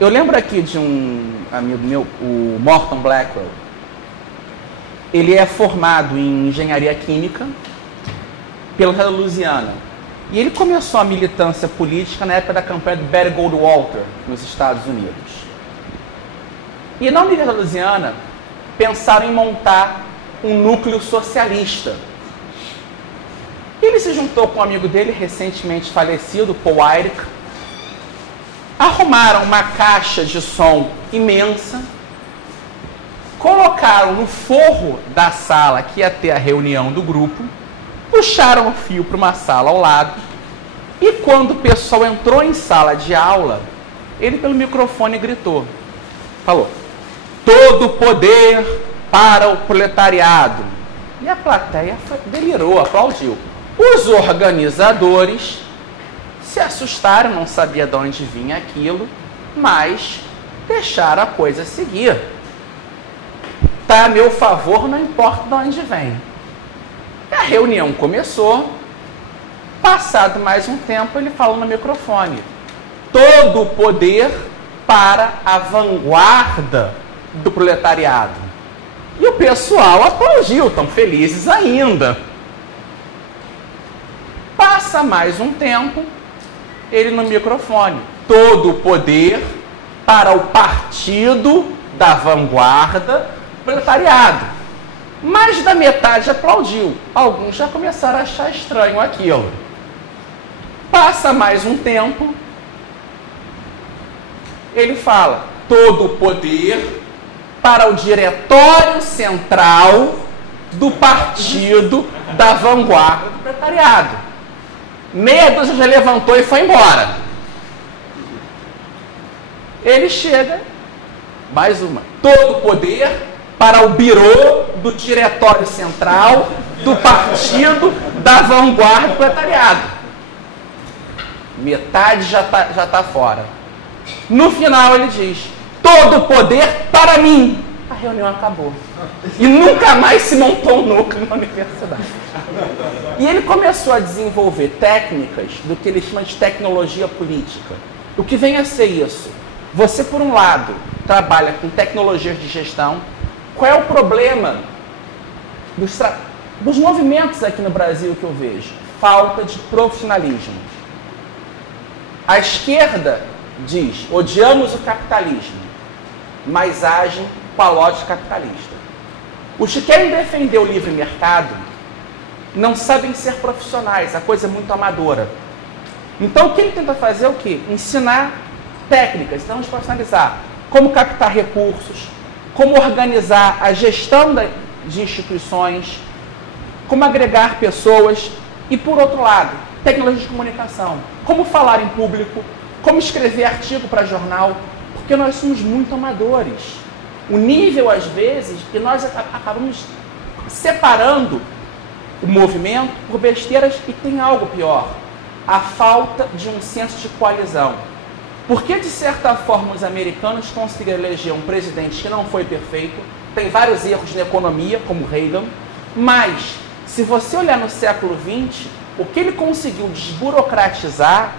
Eu lembro aqui de um amigo meu, o Morton Blackwell. Ele é formado em engenharia química pela Universidade da Louisiana. E ele começou a militância política na época da campanha do Barry Goldwater, nos Estados Unidos. E na Universidade da Louisiana, pensaram em montar um núcleo socialista. Ele se juntou com um amigo dele, recentemente falecido, Paul Ehrlich. Arrumaram uma caixa de som imensa, colocaram no forro da sala que ia ter a reunião do grupo, puxaram o fio para uma sala ao lado, e quando o pessoal entrou em sala de aula, ele pelo microfone gritou, falou, todo o poder para o proletariado. E a plateia delirou, aplaudiu. Os organizadores se assustaram, não sabia de onde vinha aquilo, mas deixaram a coisa seguir. Está a meu favor, não importa de onde vem. A reunião começou, passado mais um tempo, ele falou no microfone, todo o poder para a vanguarda do proletariado. E o pessoal aplaudiu, tão felizes ainda. Passa mais um tempo, ele no microfone, todo o poder para o partido da vanguarda do proletariado. Mais da metade aplaudiu. Alguns já começaram a achar estranho aquilo. Passa mais um tempo, ele fala, todo o poder para o diretório central do partido da vanguarda do proletariado. Meia dúzia já levantou e foi embora. Ele chega, mais uma, todo o poder para o birô do diretório central do partido da vanguarda do proletariado. Metade já tá fora. No final ele diz, todo o poder para mim. A reunião acabou. E nunca mais se montou um núcleo na universidade. E ele começou a desenvolver técnicas do que ele chama de tecnologia política. O que vem a ser isso? Você, por um lado, trabalha com tecnologias de gestão. Qual é o problema dos movimentos aqui no Brasil que eu vejo? Falta de profissionalismo. A esquerda diz, odiamos o capitalismo, mas agem com a lógica capitalista. Os que querem defender o livre mercado não sabem ser profissionais, a coisa é muito amadora. Então o que ele tenta fazer é o quê? Ensinar técnicas, não profissionalizar, como captar recursos, como organizar a gestão de instituições, como agregar pessoas e, por outro lado, tecnologia de comunicação, como falar em público, como escrever artigo para jornal, porque nós somos muito amadores. O nível, às vezes, que nós acabamos separando o movimento por besteiras e tem algo pior, a falta de um senso de coalizão. Porque, de certa forma, os americanos conseguiram eleger um presidente que não foi perfeito, tem vários erros na economia, como Reagan, mas, se você olhar no século XX, o que ele conseguiu desburocratizar,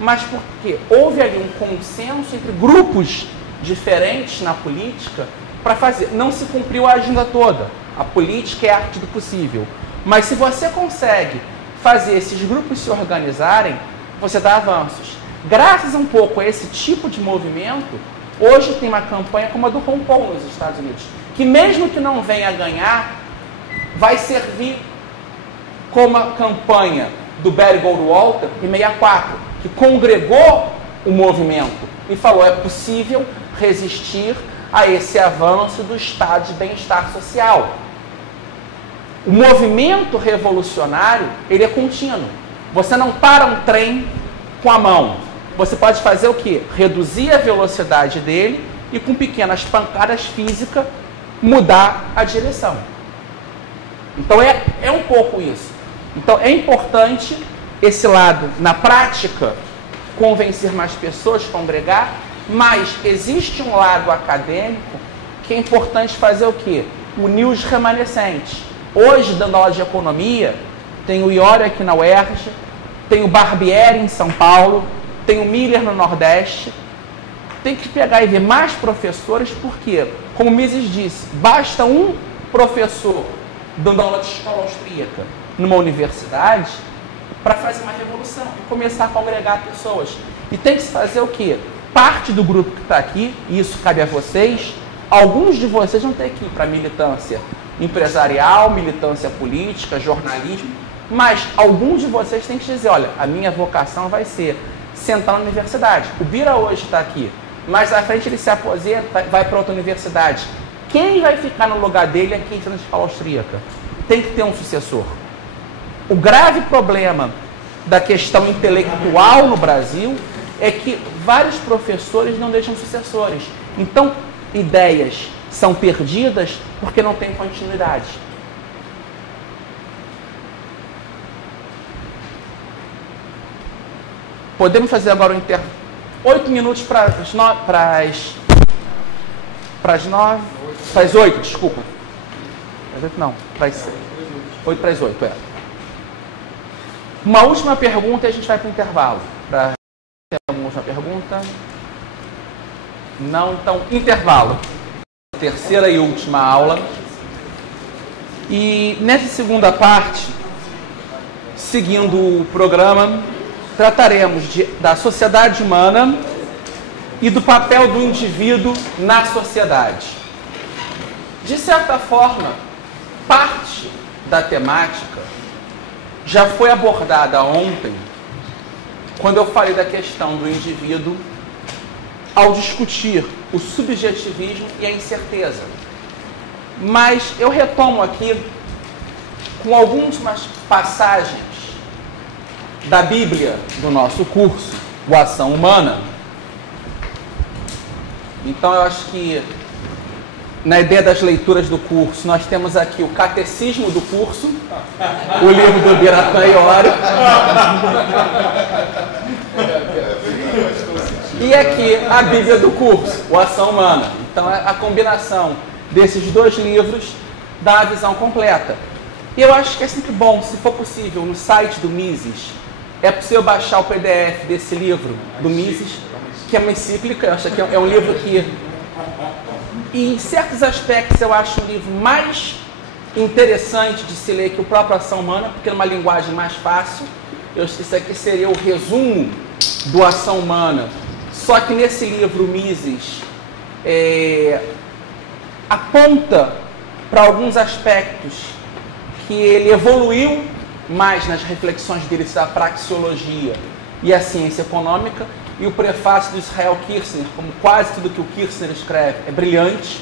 mas porque houve ali um consenso entre grupos diferentes na política para fazer. Não se cumpriu a agenda toda. A política é a arte do possível. Mas se você consegue fazer esses grupos se organizarem, você dá avanços. Graças um pouco a esse tipo de movimento, hoje tem uma campanha como a do Ron Paul nos Estados Unidos, que mesmo que não venha a ganhar, vai servir como a campanha do Barry Goldwater em 64, que congregou o movimento e falou, é possível resistir a esse avanço do estado de bem-estar social. O movimento revolucionário, ele é contínuo. Você não para um trem com a mão. Você pode fazer o quê? Reduzir a velocidade dele e com pequenas pancadas físicas mudar a direção. Então é um pouco isso. Então é importante esse lado, na prática, convencer mais pessoas, congregar, mas existe um lado acadêmico que é importante fazer o quê? Unir os remanescentes. Hoje, dando aula de economia, tem o Iori aqui na UERJ, tem o Barbieri em São Paulo, tem o Miller no Nordeste, tem que pegar e ver mais professores, porque, como Mises disse, basta um professor dando aula de escola austríaca numa universidade para fazer uma revolução e começar a congregar pessoas. E tem que se fazer o quê? Parte do grupo que está aqui, e isso cabe a vocês, alguns de vocês vão ter que ir para militância empresarial, militância política, jornalismo, mas alguns de vocês têm que dizer, olha, a minha vocação vai ser sentar na universidade. O Bira hoje está aqui, mas à frente ele se aposenta, vai para outra universidade. Quem vai ficar no lugar dele é quem está na escola austríaca. Tem que ter um sucessor. O grave problema da questão intelectual no Brasil é que vários professores não deixam sucessores. Então, ideias são perdidas porque não tem continuidade. Podemos fazer agora o intervalo. 8 minutos para as 8, desculpa. Para as 8 não, para as 8 para as 8, é. Uma última pergunta e a gente vai para o intervalo. Tem alguma última pergunta? Não, então, intervalo. Terceira e última aula. E nessa segunda parte, seguindo o programa, trataremos da sociedade humana e do papel do indivíduo na sociedade. De certa forma, parte da temática já foi abordada ontem, quando eu falei da questão do indivíduo, ao discutir o subjetivismo e a incerteza. Mas eu retomo aqui com algumas passagens da Bíblia do nosso curso, o Ação Humana. Então eu acho que na ideia das leituras do curso, nós temos aqui o Catecismo do curso, o livro do Biratã Iori, e aqui a Bíblia do curso, o Ação Humana. Então a combinação desses dois livros dá a visão completa. E eu acho que é sempre bom, se for possível, no site do Mises, é possível baixar o PDF desse livro do Mises, que é uma encíclica. Eu acho que é um livro que, em certos aspectos, eu acho um livro mais interessante de se ler que o próprio Ação Humana, porque é uma linguagem mais fácil. Isso aqui seria o resumo do Ação Humana. Só que nesse livro, Mises aponta para alguns aspectos que ele evoluiu mais nas reflexões dele da praxeologia e a ciência econômica. E o prefácio do Israel Kirzner, como quase tudo que o Kirzner escreve, é brilhante.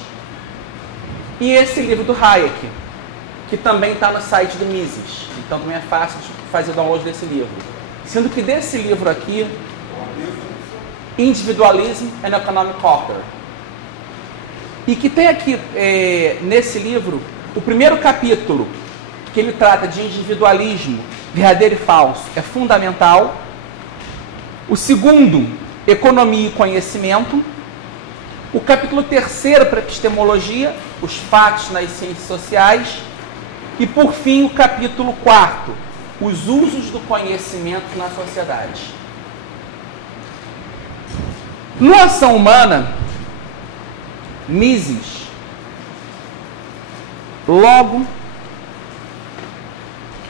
E esse livro do Hayek, que também está no site do Mises. Então também é fácil de fazer download desse livro. Sendo que desse livro aqui, Individualism and Economic Order. E que tem aqui, nesse livro, o primeiro capítulo, que ele trata de individualismo, verdadeiro e falso, é fundamental. O segundo, economia e conhecimento. O capítulo terceiro, para epistemologia, os fatos nas ciências sociais. E, por fim, o capítulo quarto, os usos do conhecimento na sociedade. No Ação Humana, Mises, logo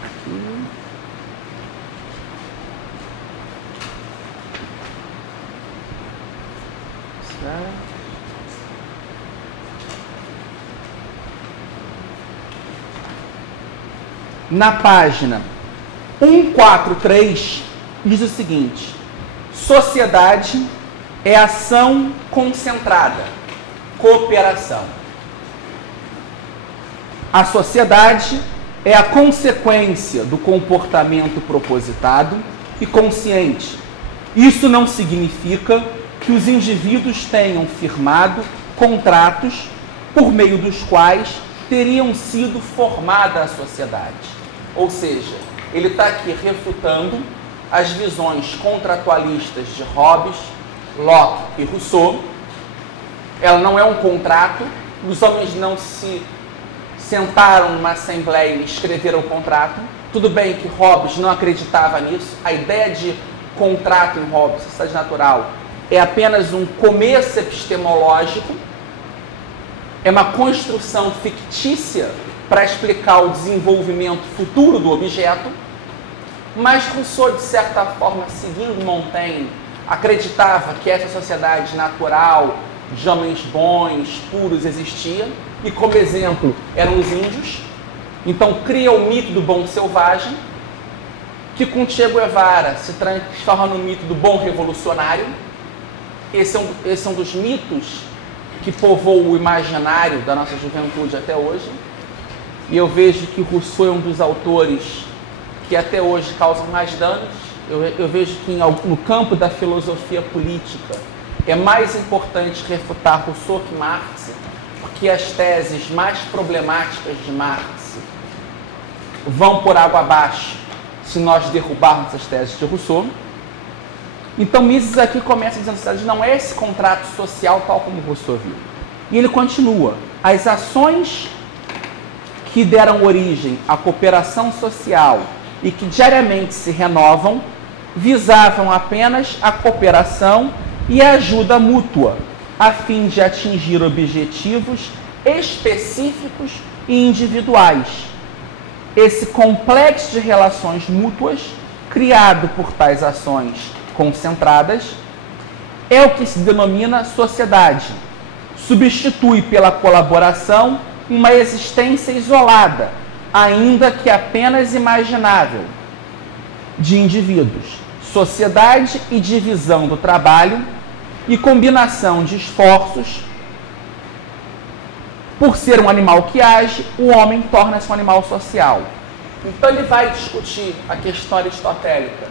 aqui, na página 143, diz o seguinte: sociedade é ação concentrada, cooperação. A sociedade é a consequência do comportamento propositado e consciente. Isso não significa que os indivíduos tenham firmado contratos por meio dos quais teriam sido formada a sociedade. Ou seja, ele está aqui refutando as visões contratualistas de Hobbes, Locke e Rousseau. Ela não é um contrato, os homens não se sentaram numa assembleia e escreveram o contrato. Tudo bem que Hobbes não acreditava nisso. A ideia de contrato em Hobbes, sociedade natural, é apenas um começo epistemológico, é uma construção fictícia para explicar o desenvolvimento futuro do objeto, mas Rousseau, de certa forma, seguindo Montaigne, acreditava que essa sociedade natural, de homens bons, puros, existia, e como exemplo eram os índios. Então cria o mito do bom selvagem, que com Che Guevara se transforma no mito do bom revolucionário. Esse é um dos mitos que povoam o imaginário da nossa juventude até hoje. E eu vejo que Rousseau é um dos autores que até hoje causam mais danos. Eu vejo que no campo da filosofia política é mais importante refutar Rousseau que Marx, porque as teses mais problemáticas de Marx vão por água abaixo se nós derrubarmos as teses de Rousseau. Então Mises aqui começa dizendo que a sociedade não é esse contrato social tal como Rousseau viu. E ele continua: as ações que deram origem à cooperação social e que diariamente se renovam visavam apenas a cooperação e a ajuda mútua, a fim de atingir objetivos específicos e individuais. Esse complexo de relações mútuas, criado por tais ações concentradas, é o que se denomina sociedade. Substitui pela colaboração uma existência isolada, ainda que apenas imaginável, de indivíduos. Sociedade e divisão do trabalho e combinação de esforços. Por ser um animal que age, o homem torna-se um animal social. Então ele vai discutir a questão aristotélica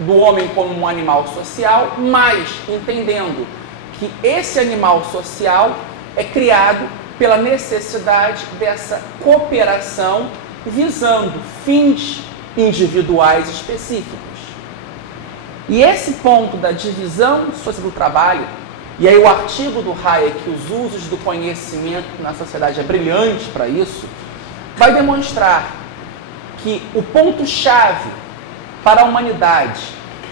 do homem como um animal social, mas entendendo que esse animal social é criado pela necessidade dessa cooperação visando fins individuais específicos. E esse ponto da divisão social do trabalho, e aí o artigo do Hayek, os usos do conhecimento na sociedade é brilhante para isso, vai demonstrar que o ponto-chave para a humanidade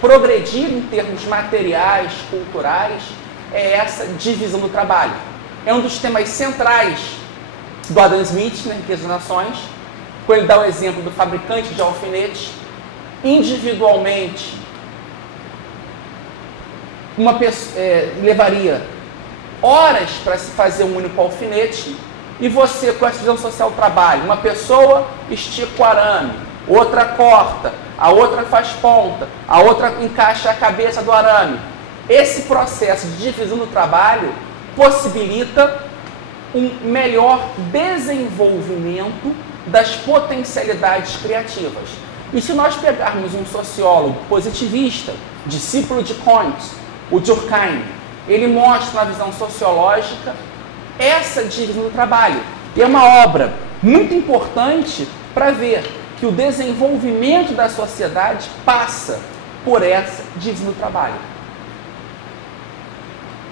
progredir em termos materiais, culturais, é essa divisão do trabalho. É um dos temas centrais do Adam Smith, na Riqueza das Nações, quando ele dá o exemplo do fabricante de alfinetes. Individualmente, uma pessoa levaria horas para se fazer um único alfinete, e você, com a divisão social do trabalho, uma pessoa estica o arame, outra corta, a outra faz ponta, a outra encaixa a cabeça do arame. Esse processo de divisão do trabalho possibilita um melhor desenvolvimento das potencialidades criativas. E se nós pegarmos um sociólogo positivista, discípulo de Kant, o Durkheim, ele mostra na visão sociológica essa divisão do trabalho. E é uma obra muito importante para ver que o desenvolvimento da sociedade passa por essa divisão do trabalho,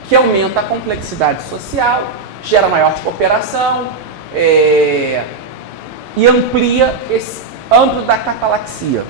que aumenta a complexidade social, gera maior cooperação e amplia esse âmbito da catalaxia.